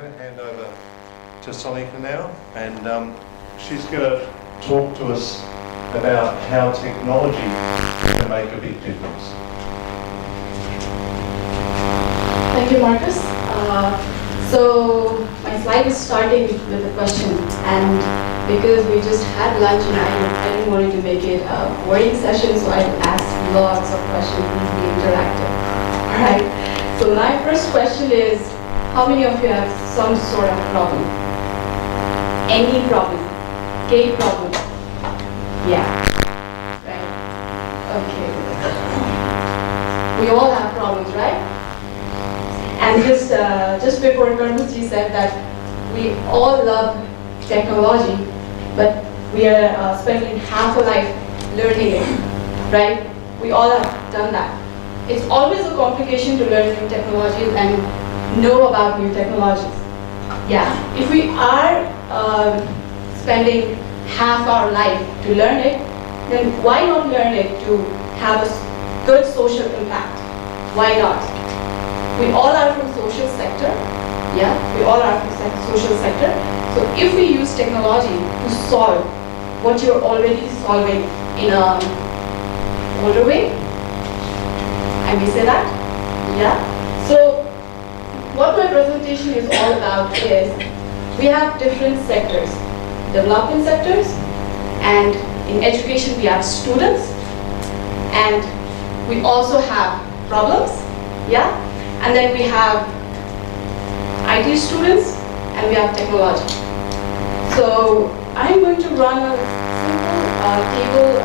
going to hand over to Sonika now, and she's going to talk to us about how technology can make a big difference. Thank you, Marcus. So my slide is starting with a question, and because we just had lunch and I didn't want to make it a boring session, so I asked lots of questions, please be interactive. All right. So my first question is, how many of you have some sort of problem? Any problem? Gay problem? Yeah. Right. Okay. We all have problems, right? And just before Karmuji said that we all love technology, but we are spending half a life learning it, right? We all have done that. It's always a complication to learn new technologies and know about new technologies. Yeah, if we are spending half our life to learn it, then why not learn it to have a good social impact? Why not? We all are from social sector. Yeah, we all are from social sector. So if we use technology to solve what you're already solving in a older way, I may say that, yeah. So what my presentation is all about is we have different sectors, development sectors, and in education we have students, and we also have problems, yeah. And then we have IT students, and we have technology. So I'm going to run a simple table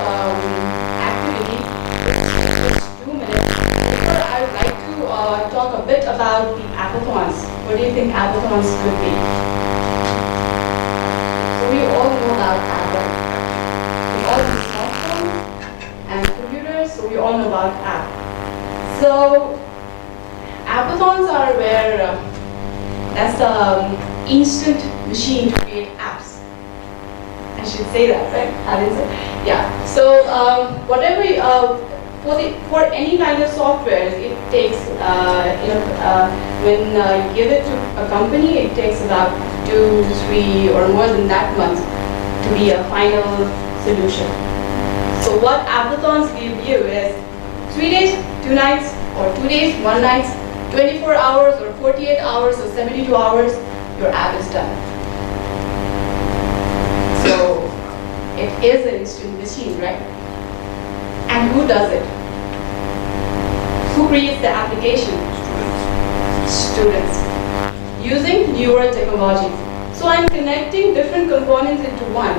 activity for just 2 minutes. Before, I would like to talk a bit about the hackathons. What do you think hackathons could be? So we all know about hackathons. We all use smartphones and computers, so we all know about apps. So hackathons are where that's the instant machine to create apps. I should say that, right? Yeah. So whatever for any kind of software, it takes when you give it to a company, it takes about 2, 3, or more than that months to be a final solution. So what hackathons give you is 3 days, 2 nights, or 2 days, 1 night, 24 hours or 48 hours or 72 hours, your app is done. So it is an instant machine, right? And who does it? Who creates the application? Students. Using newer technologies. So I'm connecting different components into one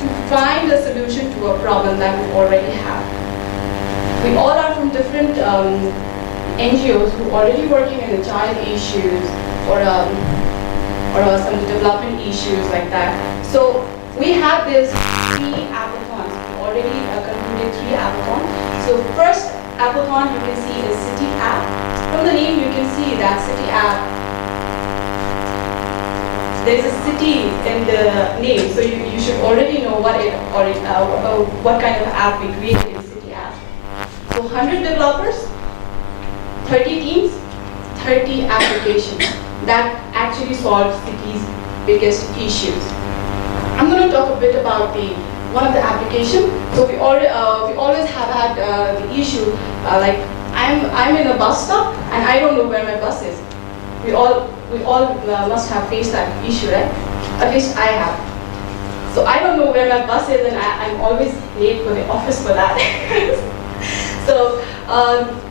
to find a solution to a problem that we already have. We all are from different NGOs who are already working in the child issues or some development issues like that. So we have this 3 hackathons. We already concluded 3 hackathons. So first hackathon you can see is City App. From the name you can see that City App. There's a city in the name, so you should already know what kind of app we created in City App. So 100 developers, 30 teams, 30 applications that actually solve cities' biggest issues. I'm going to talk a bit about one of the applications. So we always have had the issue like I'm in a bus stop and I don't know where my bus is. We all must have faced that issue, right? At least I have. So I don't know where my bus is, and I'm always late for the office for that. So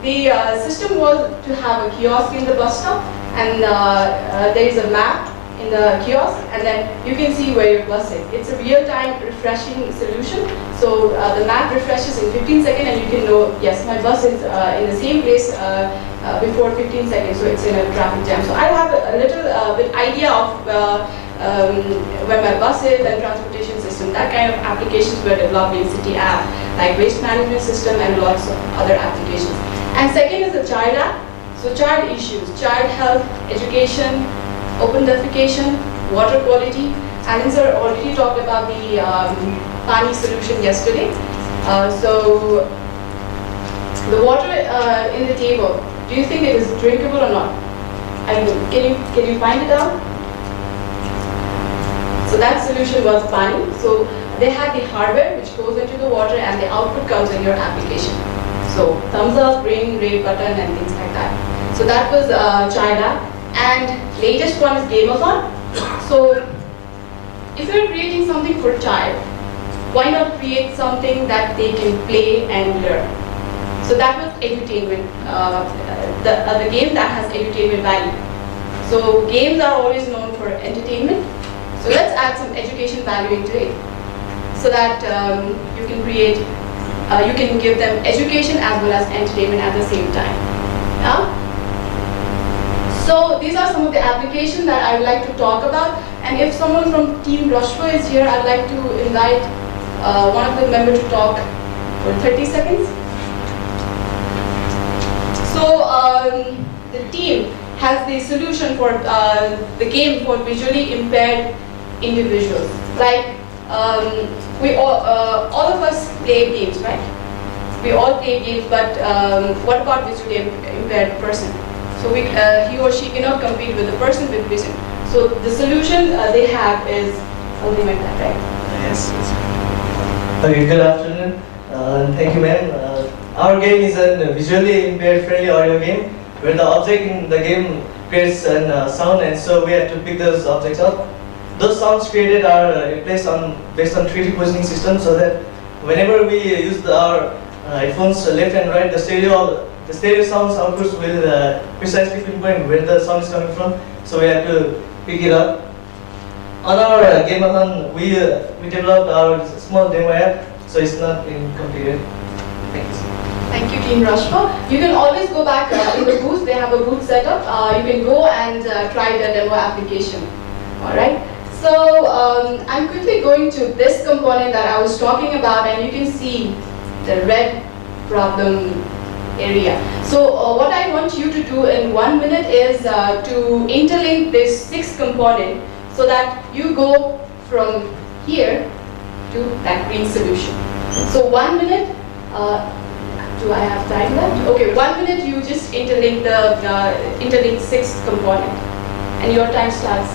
the system was to have a kiosk in the bus stop, and there is a map in the kiosk, and then you can see where your bus is. It's a real-time refreshing solution. So the map refreshes in 15 seconds, and you can know, yes, my bus is in the same place before 15 seconds, so it's in a traffic jam. So I have a little bit idea of where my bus is and transportation system. That kind of applications were developed in City App, like waste management system and lots of other applications. And second is the child app. So child issues, child health, education, open defecation, water quality. Alan sir already talked about the Pani solution yesterday. So the water in the table, do you think it is drinkable or not? I mean, can you find it out? So that solution was Pani. So they had the hardware which goes into the water and the output comes in your application. So thumbs up, ring, rate button and things like that. So that was China. And latest one is Gameathon. So if you're creating something for a child, why not create something that they can play and learn? So that was edutainment, the game that has edutainment value. So games are always known for entertainment. So let's add some education value into it, so that you can create, you can give them education as well as entertainment at the same time. Yeah? So these are some of the applications that I would like to talk about. And if someone from Team Rashva is here, I'd like to invite one of the members to talk for 30 seconds. So the team has the solution for the game for visually impaired individuals. Like we all of us play games, right? We all play games, but what about visually impaired person? So he or she cannot compete with the person with vision. So the solution they have is something like that, right? Yes. Okay, good afternoon. Thank you, ma'am. Our game is a visually impaired friendly audio game where the object in the game creates a sound, and so we have to pick those objects up. Those sounds created are based on 3D positioning system, so that whenever we use our headphones left and right, the stereo sounds outputs will precisely pinpoint where the sound is coming from. So we have to pick it up. On our Gameathon, we developed our small demo app, so it's not completed. Thanks. Thank you, Team Rashva. You can always go back in the booth. They have a booth set up. You can go and try the demo application. All right. So I'm quickly going to this component that I was talking about, and you can see the red problem area. So what I want you to do in 1 minute is to interlink this 6 component so that you go from here to that green solution. So 1 minute. Do I have time left? Okay, 1 minute you just interlink the interlink 6 component, and your time starts.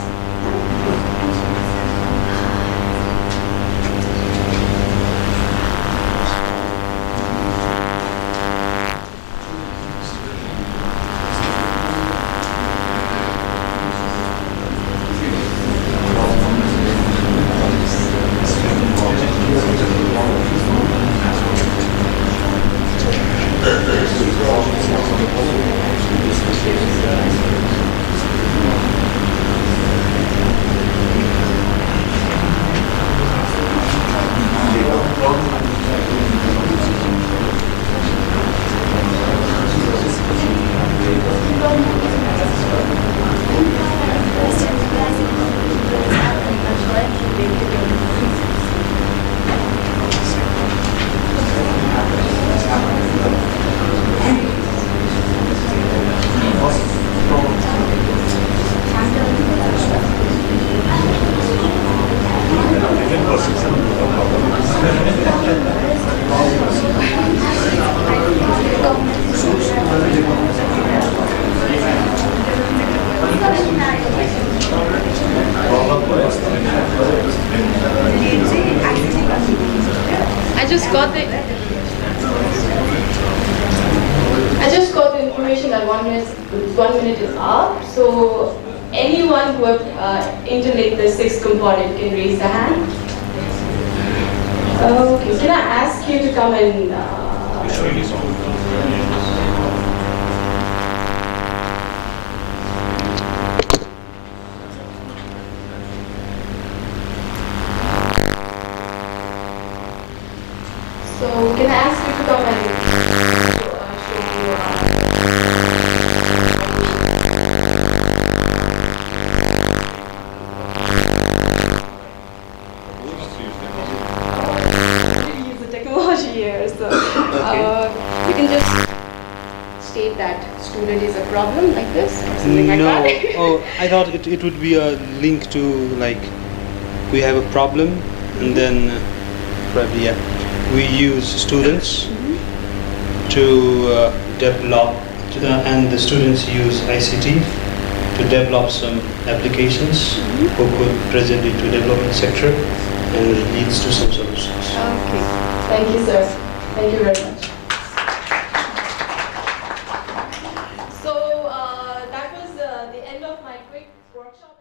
I just got the information that 1 minute is up. So anyone who have interlinked the 6 component can raise the hand. Okay, can I ask you to come and so can I ask you to come and you can just state that student is a problem like this or something like that. Oh, I thought it would be a link to, like, we have a problem and then probably we use students to develop and the students use ICT to develop some applications who could present it to development sector and leads to some solutions. Okay. Thank you, sir. Thank you very much. So that was the end of my quick workshop.